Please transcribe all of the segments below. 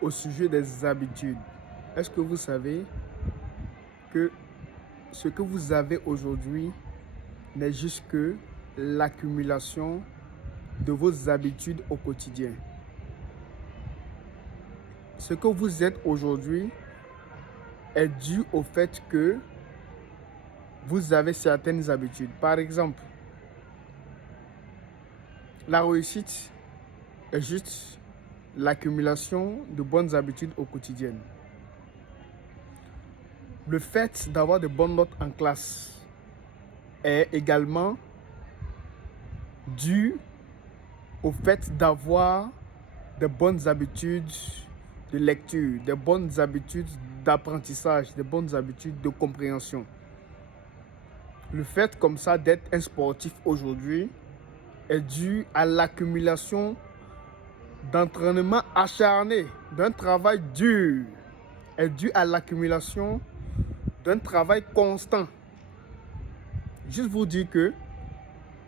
au sujet des habitudes. Est-ce que vous savez que ce que vous avez aujourd'hui n'est juste que l'accumulation de vos habitudes au quotidien? Ce que vous êtes aujourd'hui est dû au fait que vous avez certaines habitudes. Par exemple, la réussite est juste l'accumulation de bonnes habitudes au quotidien. Le fait d'avoir de bonnes notes en classe est également dû au fait d'avoir de bonnes habitudes de lecture, de bonnes habitudes d'apprentissage, de bonnes habitudes de compréhension. Le fait comme ça d'être un sportif aujourd'hui est dû à l'accumulation d'entraînement acharné, d'un travail dur, est dû à l'accumulation d'un travail constant. Juste vous dire que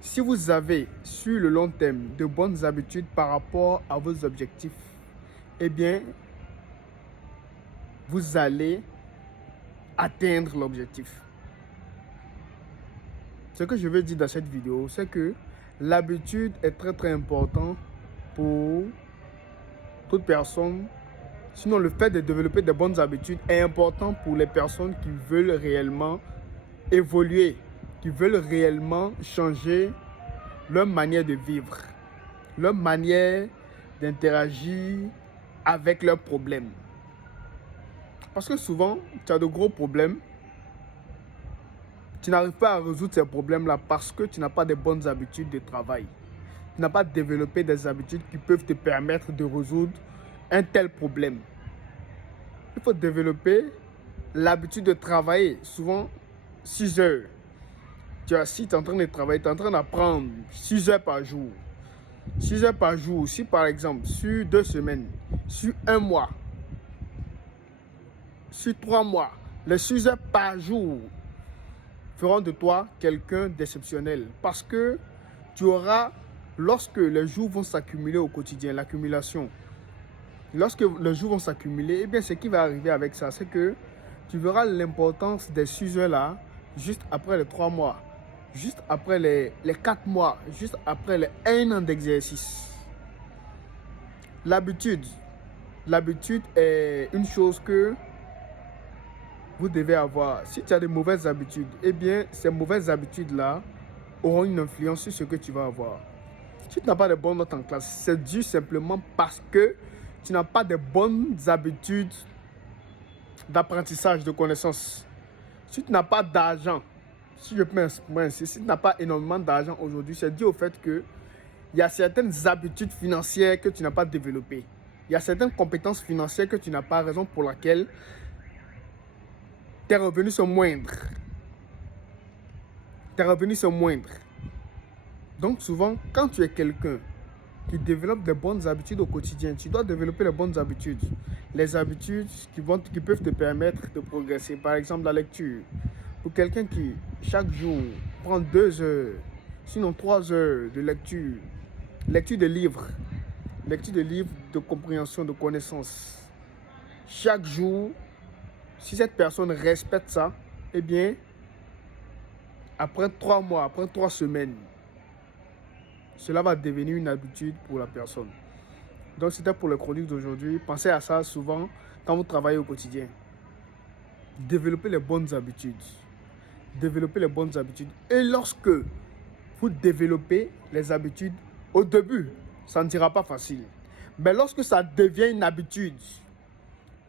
si vous avez sur le long terme de bonnes habitudes par rapport à vos objectifs, eh bien, vous allez atteindre l'objectif. Ce que je veux dire dans cette vidéo, c'est que l'habitude est très important pour toute personne. Sinon, le fait de développer de bonnes habitudes est important pour les personnes qui veulent réellement évoluer, qui veulent réellement changer leur manière de vivre, leur manière d'interagir avec leurs problèmes. Parce que souvent, tu as de gros problèmes. Tu n'arrives pas à résoudre ces problèmes-là parce que tu n'as pas de bonnes habitudes de travail. Tu n'as pas développé des habitudes qui peuvent te permettre de résoudre un tel problème. Il faut développer l'habitude de travailler, souvent 6 heures. Si tu es en train de travailler, tu es en train d'apprendre 6 heures par jour. 6 heures par jour, si par exemple, sur 2 semaines, sur 1 mois, sur 3 mois, les 6 heures par jour feront de toi quelqu'un d'exceptionnel. Parce que tu auras, lorsque les jours vont s'accumuler au quotidien, l'accumulation, lorsque les jours vont s'accumuler, eh bien, ce qui va arriver avec ça, c'est que tu verras l'importance des 6 heures-là juste après les 3 mois, juste après les 4 mois, juste après les 1 an d'exercice. L'habitude est une chose que vous devez avoir. Si tu as de mauvaises habitudes, eh bien, ces mauvaises habitudes-là auront une influence sur ce que tu vas avoir. Si tu n'as pas de bonnes notes en classe, c'est dû simplement parce que tu n'as pas de bonnes habitudes d'apprentissage, de connaissances. Si tu n'as pas d'argent, si je peux m'exprimer ainsi, si tu n'as pas énormément d'argent aujourd'hui, c'est dû au fait que il y a certaines habitudes financières que tu n'as pas développées. Il y a certaines compétences financières que tu n'as pas, raison pour laquelle tes revenus sont moindres. Tes revenus sont moindres. Donc souvent, quand tu es quelqu'un qui développe de bonnes habitudes au quotidien, tu dois développer les bonnes habitudes. Les habitudes qui peuvent te permettre de progresser. Par exemple, la lecture. Pour quelqu'un qui, chaque jour, prend 2 heures, sinon 3 heures de lecture. Lecture de livres. Lecture de livres de compréhension, de connaissances. Chaque jour, si cette personne respecte ça, eh bien, après 3 mois, après 3 semaines, cela va devenir une habitude pour la personne. Donc, c'était pour le chronique d'aujourd'hui. Pensez à ça souvent quand vous travaillez au quotidien. Développez les bonnes habitudes. Développez les bonnes habitudes. Et lorsque vous développez les habitudes, au début, ça ne sera pas facile. Mais lorsque ça devient une habitude,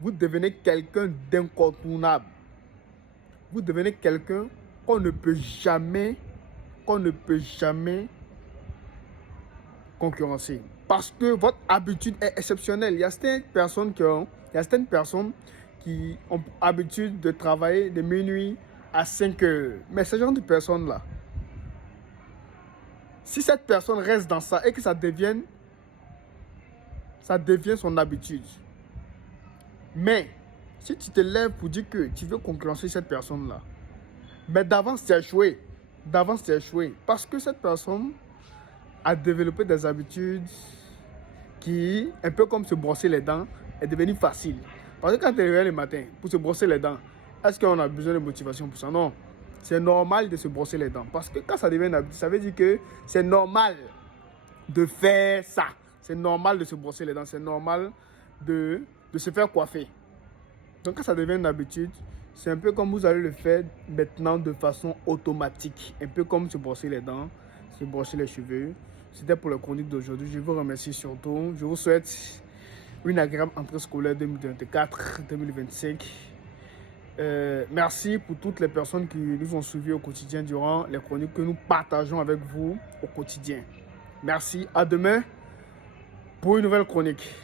vous devenez quelqu'un d'incontournable. Vous devenez quelqu'un qu'on ne peut jamais concurrencer. Parce que votre habitude est exceptionnelle. Il y a certaines personnes qui ont l'habitude de travailler de minuit à 5 heures. Mais ce genre de personnes-là, si cette personne reste dans ça et que ça devient son habitude. Mais si tu te lèves pour dire que tu veux concurrencer cette personne-là, mais d'avance tu as échoué. Parce que cette personne a développé des habitudes qui, un peu comme se brosser les dents, est devenue facile. Parce que quand tu te réveilles le matin pour se brosser les dents, est-ce qu'on a besoin de motivation pour ça? Non. C'est normal de se brosser les dents. Parce que quand ça devient une habitude, ça veut dire que c'est normal de faire ça. C'est normal de se brosser les dents. C'est normal de se faire coiffer. Donc quand ça devient une habitude, c'est un peu comme vous allez le faire maintenant de façon automatique. Un peu comme se brosser les dents, se brosser les cheveux. C'était pour le chronique d'aujourd'hui. Je vous remercie surtout. Je vous souhaite une agréable entrée scolaire 2024-2025. Merci pour toutes les personnes qui nous ont suivis au quotidien durant les chroniques que nous partageons avec vous au quotidien. Merci. À demain pour une nouvelle chronique.